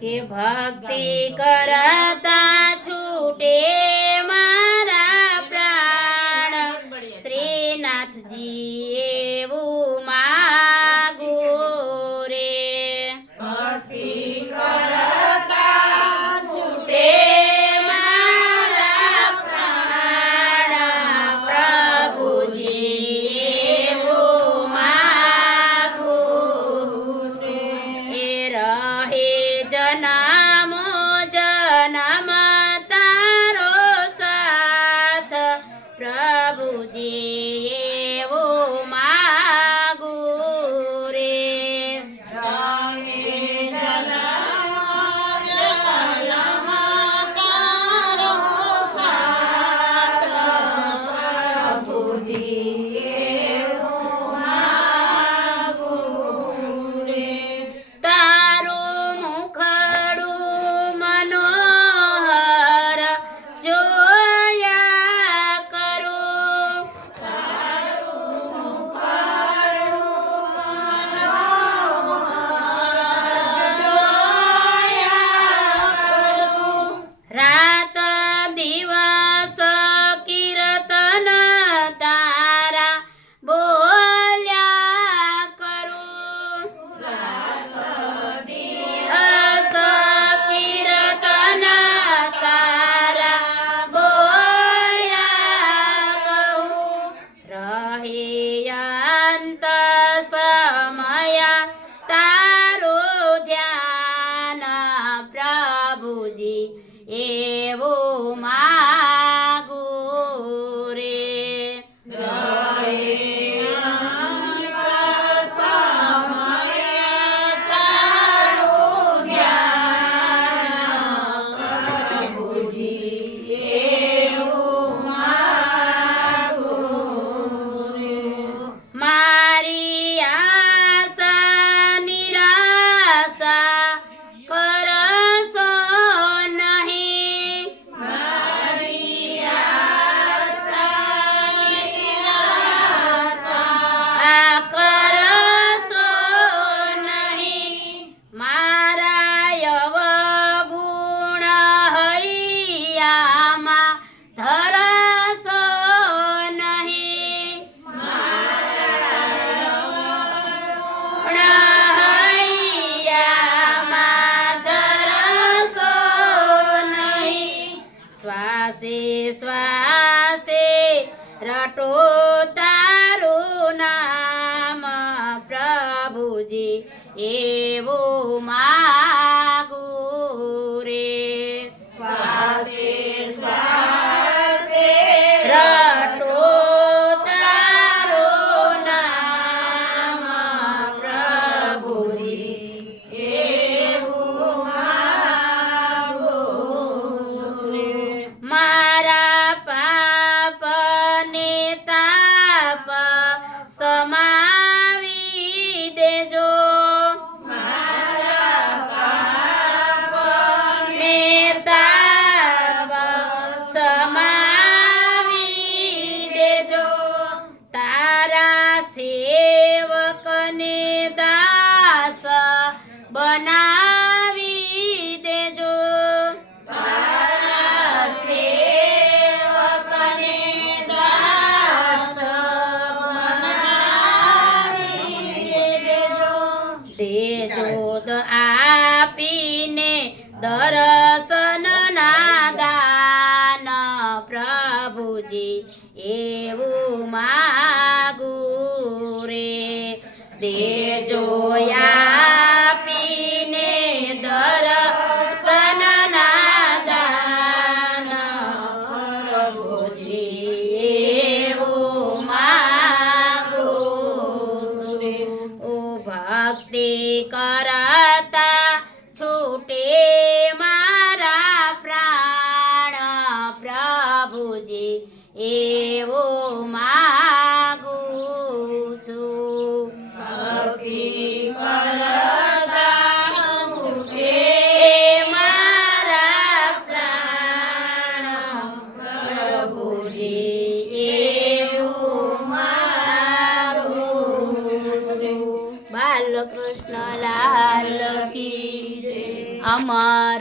કે ભક્તિ કરતા છૂટે મારા પ્રાણ શ્રીનાથજી એવું માગો રે ભક્તિ કરતા છૂટે મારા પ્રાણ પ્રભુજી એવું માગો રે એ રહે જન્મો જન્મ તારો સાથ પ્રભુજી એવું માગો રે તારું મુખડું મનોહર જોયા કરું રાત દિવસ કીર્તન તારા બોલ્યા કરું દિવસ કીર્તન તારા બોલ્યા કહું રહે અંત સમય તારું ધ્યાન પ્રભુજી એવું માગો રે મારી આશા નિરાશા કરશો નહીં આ કરશો નહીં મારા અવગુણ હૈયામાં ધરશો નહીં હૈયામાં ધરશો નહીં શ્વાસે શ્વાસે રટો તારું નામ પ્રભુજી એવું માગો રે શ્વાસે શ્વાસે રટો તારું નામ પ્રભુજી એવું માગો મારા પાપ ને તાપ સમાવી દેજો ને તાપ સમાવી દેજો તારા સેવકને દાસ બનાવી દેજો તારા સેવકને દાસ બનાવી દેજો દેજો દ આપીને દર્શન ના દાન પ્રભુજી એવું માગો રે દેજો આપીને દર્શન ના દાન પ્રભુજી એવું માગો રે ઓ ભક્તિ કરતા છૂટે મારા પ્રાણ પ્રભુજી એવું માગું છું ભક્તિ કરતા છૂટે મારા પ્રાણ પ્રભુજી એવું માગું છું લાલ કૃષ્ણ લાલ કી જય. અમર